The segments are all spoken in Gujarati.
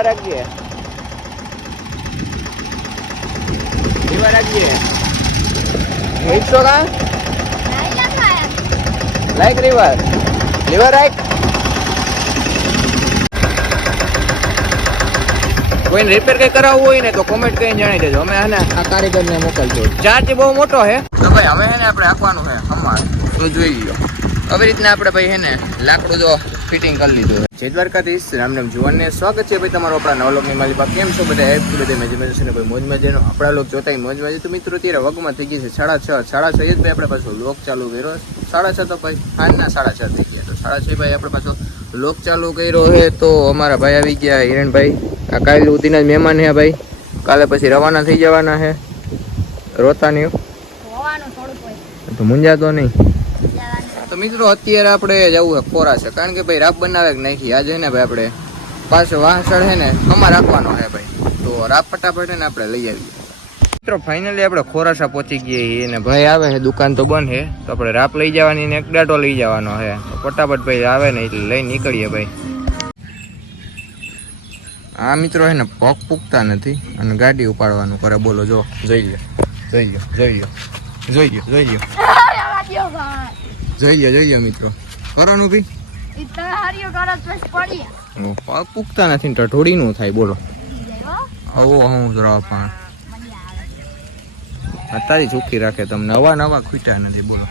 રાખીએ લીવર રાખીએ હિટસો કા લાઈક લીવર રાઈટ કોઈને રિપેર કઈ કરાવવું હોય ને તો કોમેન્ટ કરીને જણાવી દેજો અમે હે આ કારીગરને મોકલજો ચાર્જ બહુ મોટો છે તો ભાઈ હવે હે ને આપણે આપવાનું છે અમાર તો જોઈ લો આવી રીતના આપણે ભાઈ હે ને લાકડું જો ફિટિંગ કરી લીધું જય દ્વારકાધીશ રામ રામ જુવાનને સ્વાગત છે ભાઈ તમારો આપણા નવા લોકની માલિકા કેમ છો બધા હેપી બધા મજા છે ને ભાઈ મોજ મજાનો આપણા લોક જોતા મોજ મજા તો મિત્રો ત્યારે વગમાં થઈ ગઈ છે 6:30 જ ભાઈ આપણે પાછો લોક ચાલુ કર્યો 6:30 તો ભાઈ સાંજના 6:30 થઈ ગયા તો 6:30 ભાઈ આપણે પાછો લોક ચાલુ કર્યો છે તો અમારા ભાઈ આવી ગયા હિરણભાઈ આ કાલે ઉદીના મહેમાન છે ભાઈ કાલે પછી રવાના થઈ જવાના છે રોતા નહીં તો મુંજાતો નહીં તો મિત્રો અત્યારે આપણે જવું છે ખોરા છે કારણ કે ભાઈ રાપ બનાવે કે નહીં આજે ને ભાઈ આપણે પાછો વાસણ છે ને અમાર રાખવાનો છે ભાઈ તો રાપ ફટાફટ ને આપણે લઈ આવીએ મિત્રો ફાઇનલી આપણે ખોરાસા પહોંચી ગયા અને ભાઈ આવે છે દુકાન તો બંધ છે તો આપણે રાપ લઈ જવાની ને એક ડાટો લઈ જવાનો છે તો ફટાફટ ભાઈ આવે ને એટલે લઈ નીકળીએ ભાઈ આ મિત્રો છે ને પગ પૂગતા નથી અને ગાડી ઉપાડવાનું કરે બોલો જો જોઈ લો મિત્રો કરવાનું ભી પગ પૂગતા નથી તો ઢોળી નું થાય બોલો આવો હું જરા પણ અત્યારે ચોખ્ખી રાખે તમને નવા ખૂટ્યા નથી બોલો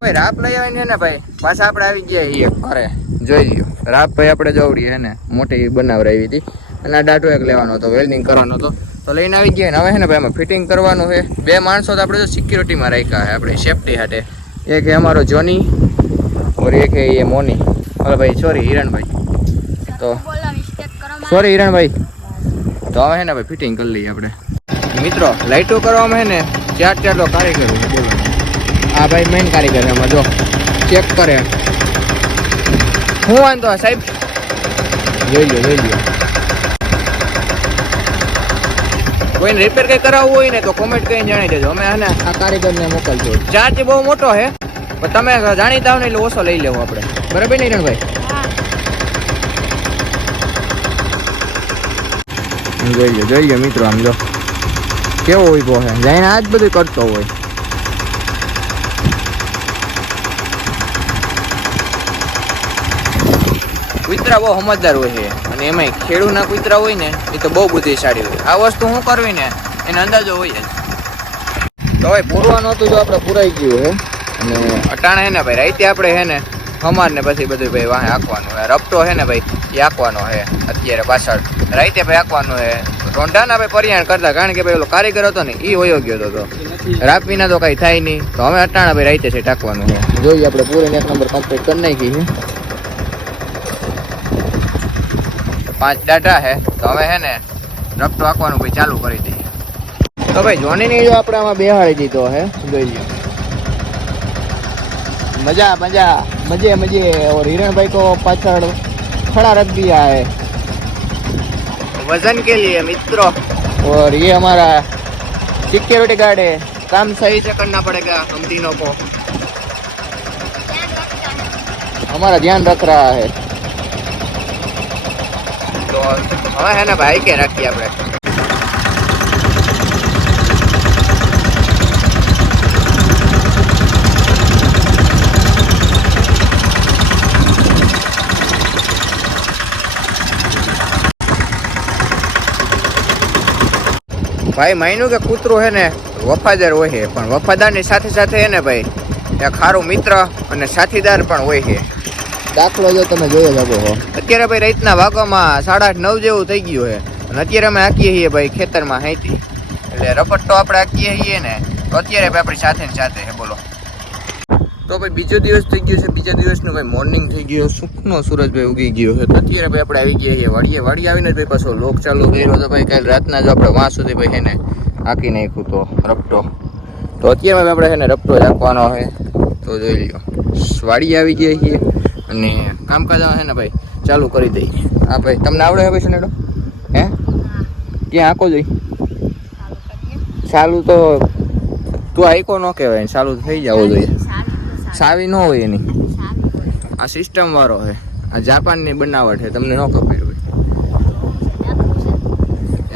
ભાઈ રાપ લઈ આવીને ને ભાઈ પાછા આપણે આવી ગયા એક ઘરે જોઈ લો રાપ ભાઈ આપણે જવડી હે ને મોટી બનાવરાવી હતી અને આ ડાટો એક લેવાનો હતો વેલ્ડિંગ કરવાનો હતો તો લઈને આવી ગયા ને હવે છે ને ભાઈ એમાં ફિટિંગ કરવાનું છે બે માણસો તો આપણે જો સિક્યુરિટીમાં રાખ્યા છે આપણે સેફટી હાટે એક है हमारो जोनी और एक है ये मोनी अरे भाई सॉरी हिरण भाई तो सॉरी हिरण भाई तो હવે है ना भाई फिटिंग कर ली આપણે મિત્રો લાઈટો કરવામાં है ને ચાર તો કારીગર છે બોલો આ ભાઈ મેઇન કારીગર છે એમાં જો ચેક કરે હું વાંધો સાહેબ જોઈ લો કોઈને રિપેર કઈ કરાવવું હોય ને તો કોમેન્ટ કરીને જણાવી દેજો અમે હે ને આ કારીગરને મોકલજો ચાર્જ બહુ મોટો છે પણ તમે જાણીતા હો ને એટલે ઓછો લઈ લેવો આપણે બરાબર ને હિરણભાઈ જોઈ લો મિત્રો આમ જો કેવો ઉભો છે જઈને આ જ બધું કરતો હોય કૂતરા બહુ સમજદાર હોય છે અને એમાંય ખેડૂના કૂતરા હોય ને એ તો બહુ બુદ્ધિશાળી હોય આ વસ્તુ શું કરવી ને એને અંદાજો હોય જ તો ભાઈ પૂરવાનું હતું જો આપણે પૂરાઈ ગયું છે અને અટાણે છે ને ભાઈ રાતે આપણે છે ને હમાર ને પછી બધું ભાઈ વાહે આંકવાનું છે રપટો છે ને ભાઈ એ આંકવાનો છે અત્યારે પાછળ રાતે ભાઈ આંકવાનું છે રોંઢાના ભાઈ પરિયાણ કરતા કારણ કે ભાઈ ઓલો કારીગર હતો ને એ વયો ગયો હતો રાપ વિના તો કઈ થાય નહીં તો હવે અટાણા ભાઈ રાતે છે ટાંકવાનું છે જોઈએ આપણે પૂરીને 1 નંબર કમ્પ્લીટ કરી નાખી છે 5 ડાટા છે તો હવે છે ને રપટો આંકવાનું ભાઈ ચાલુ કરી દઈએ તો ભાઈ જોનીની જો આપણે આમાં બેહાડી દીધો છે જોઈ લો मजे और हिरण भाई को पाछड़ खड़ा रख दिया है वजन के लिए मित्रों और ये हमारा सिक्योरिटी गार्ड है काम सही से करना पड़ेगा हम तीनों को हमारा ध्यान रख रहा है तो हमें है ना भाई के रखिए આપણે ભાઈ માન્યું કે કૂતરો હે ને વફાદાર હોય છે પણ વફાદારની સાથે સાથે હે ને ભાઈ એક ખારું મિત્ર અને સાથીદાર પણ હોય છે દાખલો જો તમે જોઈ શકો છો અત્યારે ભાઈ રાતના વાગવામાં 8:30 જેવું થઈ ગયું છે અને અત્યારે અમે હાકીએ છીએ ભાઈ ખેતરમાં હાઈતી એટલે રપટ તો આપણે હાકીએ છીએ ને તો અત્યારે ભાઈ આપણી સાથે ને સાથે છે બોલો તો ભાઈ બીજો દિવસ થઈ ગયો છે બીજા દિવસનું ભાઈ મોર્નિંગ થઈ ગયો સુખનો સૂરજ ભાઈ ઉગી ગયો છે તો અત્યારે ભાઈ આપણે આવી ગયા છીએ વાડી આવીને ભાઈ પાછો લોક ચાલુ કર્યો તો ભાઈ કાલે રાતના જો આપણે વાં સુધી ભાઈ છે ને હાકી નાખ્યું તો રપટો તો અત્યારે આપણે છે ને રપટો રાખવાનો છે તો જોઈ લો વાડી આવી ગયા છીએ અને કામકાજ છે ને ભાઈ ચાલુ કરી દઈએ હા ભાઈ તમને આવડે છે ભાઈ સનેડો હે ક્યાં આંકો જોઈ ચાલુ તો તું આઈકો ન કહેવાય ચાલુ થઈ જવો જોઈએ સાવી ન હોય એની આ સિસ્ટમ વાળો છે આ જાપાનની બનાવટ છે તમને ન ખબર હોય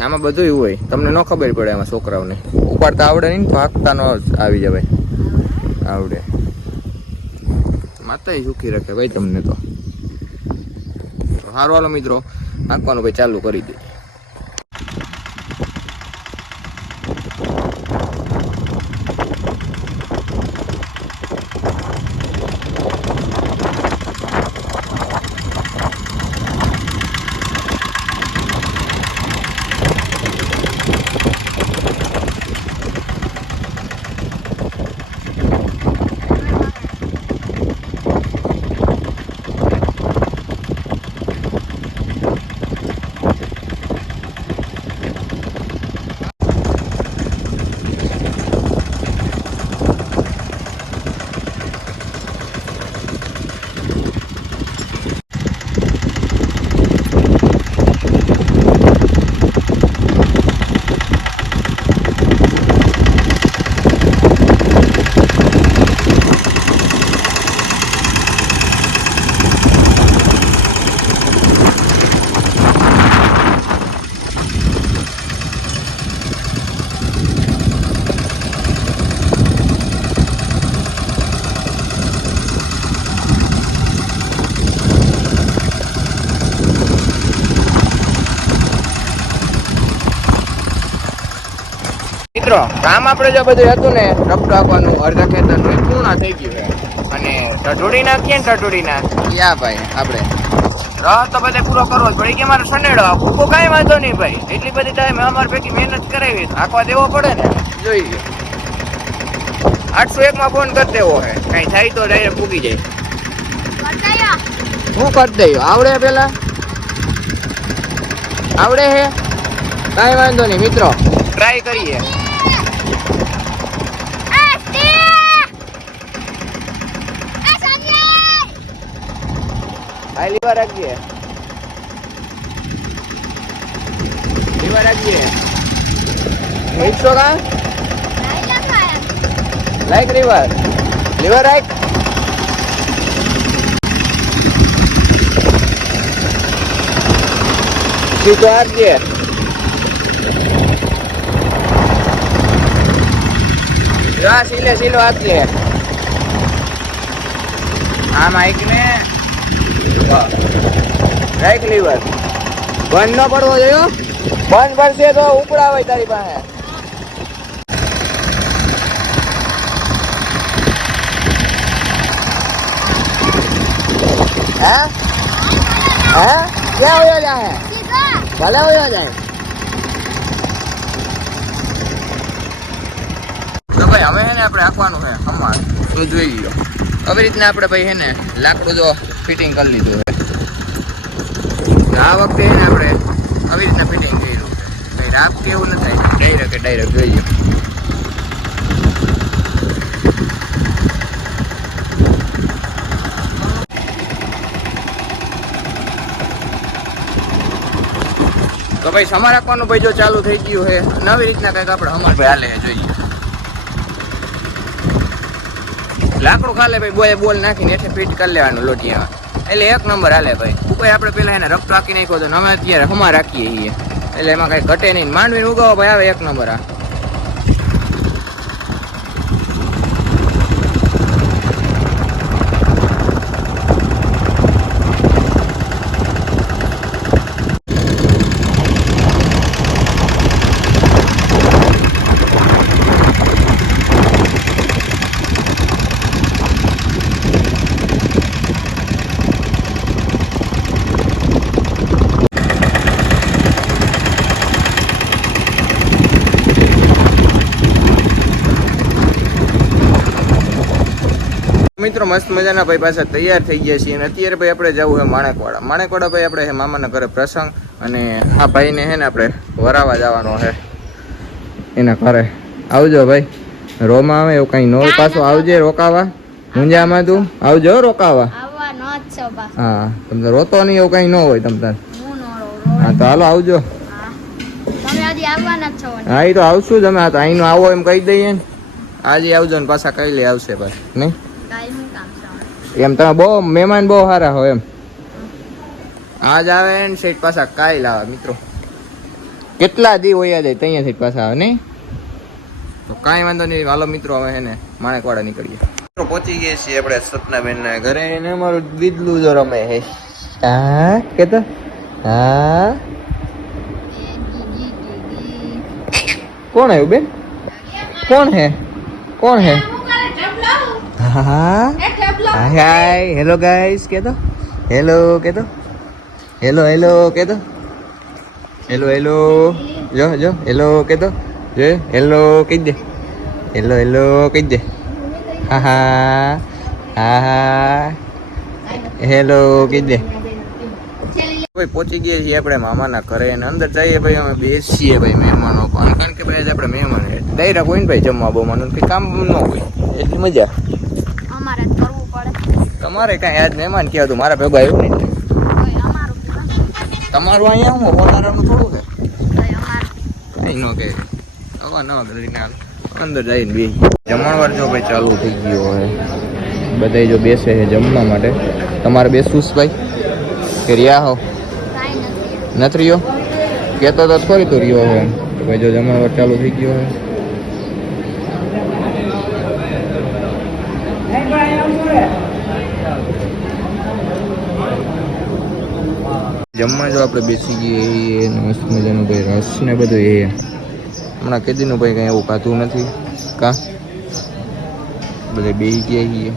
આમાં બધું હોય, તમને ન ખબર પડે એમાં છોકરાઓને. ઉપાડતા આવડે નહીં તો હાંકતા નો આવી જાય ભાઈ. આવડે માતા સુખી રાખે ભાઈ તમને તો. સારું હાલો મિત્રો, હાંકવાનું ભાઈ ચાલુ કરી દે. મિત્રો કામ આપણે જો બધું હતું ને રફતો આપવાનું અડધા ખેતરનું એ પૂર્ણ થઈ ગયું છે. અને ટટોડી નાખીએ ને ટટોડી નાખીએ યા ભાઈ આપણે રહ તો બધે પૂરો કરવો જ પડે કે મારે સનેડો ભૂકો કાંઈ વાંધો નહીં ભાઈ. એટલી બધી ટાઈમ અમારે પૈકી મહેનત કરાવી આખવા દેવો પડે ને. જોઈએ 801 માં ફોન કરી દેવો હે, કઈ થાય તો ડાયરેક્ટ પૂગી જાય. હું કરી દઈ આવડે પેલા આવડે હે કાંઈ વાંધો નહીં મિત્રો, ટ્રાય કરીએ. આ લીવર રાખીએ, લીવર રાખીએ. હિટસો કા લાઈક લીવર લીવર રાઈટ. સીધો આપીએ. સીલે સીલો આપીએ. આ માઇક ને રાઈટ લીવર બંધ ન પડવો જોઈએ. બંધ પડશે તો ઉપડા હોય તારી પાસે. હે હે ક્યાં હોયો જાય? ભલે હોયો જાય. તો ભાઈ હવે હે ને આપણે આંકવાનું છે અમાર તો જોઈ લો. આવી રીતના આપણે ભાઈ હે ને લાકડું જો ફિટિંગ કરી લીધું છે. આ વખતે હે ને આપણે આવી રીતના ફિટિંગ કર્યું છે ભાઈ. રાપ કેવું ન થાય, ડાયરેક્ટ જોઈએ. તો ભાઈ સમા રાખવાનું ભાઈ જો ચાલુ થઈ ગયું છે. નવી રીતના કંઈક આપણે અમાર ભાઈ હાલે જોઈએ. લાકડું ખાલે ભાઈ બોલ નાખીને એટલે ફિટ કરી લેવાનું લોટિયા, એટલે એક નંબર હાલે ભાઈ. ઉપર આપણે પેલા એને રફતો આખી નાખ્યો તો અમે અત્યારે હમા રાખીએ છીએ, એટલે એમાં કઈ ઘટે નહીં. માંડવીને ઉગાવો ભાઈ આવે એક નંબર. આ મિત્રો મસ્ત મજાના ભાઈ પાછા તૈયાર થઈ ગયા છીએ. અને અત્યારે ભાઈ આપણે જવું છે માણેકવાડા. માણેકવાડા ભાઈ આપણે મામાના ઘરે પ્રસંગ, અને આ ભાઈને છે ને આપણે વરાવા જવાનો છે એના ઘરે. આવજો ભાઈ, રોમાં આવે એવું કઈ ન હોય. પાછો આવજે રોકાવા. મુંજામાં તું આવજો રોકાવા. હા તમને રોતો નહીં એવું કઈ ન હોય તમ તાર. હા તો હાલો આવજો. હા એ તો આવશું જ અમે. તો અહીંનો આવો એમ કહી દઈએ ને. આજે આવજો ને પાછા કઈ લે આવશે ભાઈ નહીં એમ. તમે બહુ મહેમાન બહુ સારા હોય એમ. આજ આવે ને સેટ પાછા કાલ આવે મિત્રો. કેટલા દી વયા જાય ત્યાંથી પાછા આવે નહીં તો કાંઈ વાંધો નહીં. હાલો મિત્રો હવે એને માણેકવાડા નીકળીએ. મિત્રો પહોંચી ગયા છીએ આપણે સપનાબેન ના ઘરે ને અમારું બીજલું જો રમે હે. હા કેતો હા કોણ આવ્યું બેન? કોણ હે? કોણ હે? હા હાય હેલો ગાઈસ કેતો હેલો કેતો હેલો હેલો કેતો હેલો હેલો જો જો હેલો કેતો જો હેલો કહી દે હેલો હેલો કહી દે હા હા હા હા હેલો કહી દે. ભાઈ પહોંચી ગયા છીએ આપણે મામાના ઘરે અને અંદર જઈએ ભાઈ અમે બેસીએ ભાઈ મહેમાનો પણ કારણ કે ભાઈ આપણે મહેમાન ડાયરા કોઈ ને ભાઈ જમવા બમવાનું કંઈ કામ ન હોય એટલી મજા અમારે કરવું પડે. તમારે કાંઈ આજ મહેમાન કહેવા તું મારા ભેગા આવ્યું નહીં તમારું અહીંયા હું પોતાનું થોડું છે કાંઈ ન કહે નવા નવા કરીને અંદર જઈને બે જમણવાર જો ભાઈ ચાલુ થઈ ગયો હોય બધા જો બેસે છે જમવા માટે. તમારે બેસવું છે ભાઈ કે રહ્યા હો નથી રહ્યો કહેતો તો થોડી તો રહ્યો હોય ભાઈ જો જમણવાર ચાલુ થઈ ગયો હોય. જમવા જો આપણે બેસી ગઈએ મસ્ત મજાનું ભાઈ રસ ને બધું એ હમણાં કેદીનું ભાઈ કંઈ એવું ખાતું નથી કા બધે બેસી ગયા છીએ.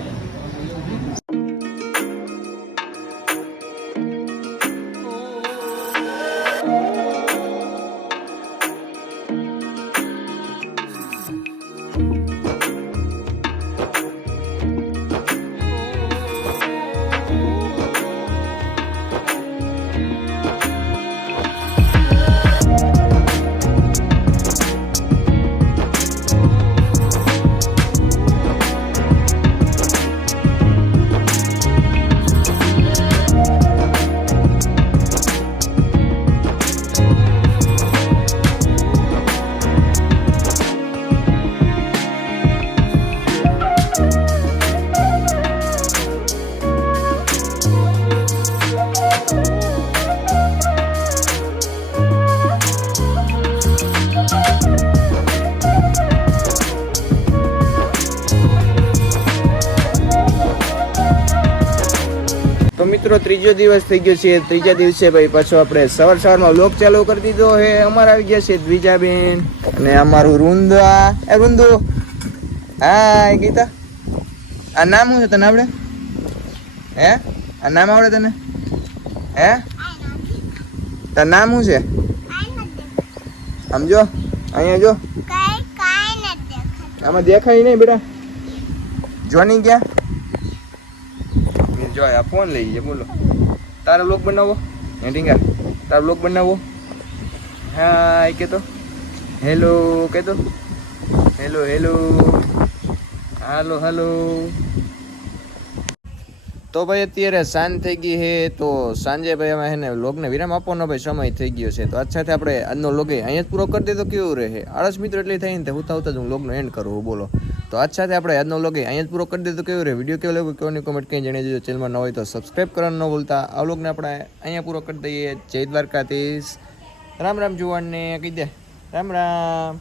તો મિત્રો ત્રીજો દિવસ થઈ ગયો છે. ત્રીજા દિવસે ભાઈ પાછો આપણે સવારમાં વ્લોગ ચાલુ કરી દીધો હે. અમારા આવી ગયા છે દ્વિજાબેન અને અમારું રૂંદા એ રૂંદુ હાય ગીતા આ નામ શું છે તને આવડે હે? આ નામ આવડે તને હે? તાર નામ શું છે સમજો અહીંયા જો આમાં દેખાય નહીં બેટા જોની ગયા જો આ ફોન લઈ જાય બોલો તારા બ્લોગ બનાવો હે ઢીંગા તારા બ્લોગ બનાવો હાય કેતો હેલો કેતો હેલો હેલો હાલો હાલો. તો ભાઈ અત્યારે સાંજ થઈ ગઈ છે તો સાંજે ભાઈ અમે એને વ્લોગને વિરામ આપવાનો ભાઈ સમય થઈ ગયો છે. તો આજ સાથે આપણે આજનો વ્લોગ અહીંયા જ પૂરો કરી દે તો કેવું રહે. આળસ મિત્રો એટલી થાય ને હુતા હુતા જ હું વ્લોગનો એન્ડ કરું બોલો. તો આજ સાથે આપણે આજનો વ્લોગ અહીંયા જ પૂરો કરી દે તો કેવું રહે. વિડીયો કેવો લાગ્યો કેવાની કોમેન્ટ કંઈ જણાવી દેજો. ચેનલમાં ન હોય તો સબસ્ક્રાઈબ કરવાનું ન ભૂલતા. આ વ્લોગને આપણે અહીંયા પૂરો કરી દઈએ. જય દ્વારકાધીશ. રામ રામ જુવાનને કહી દે રામ રામ.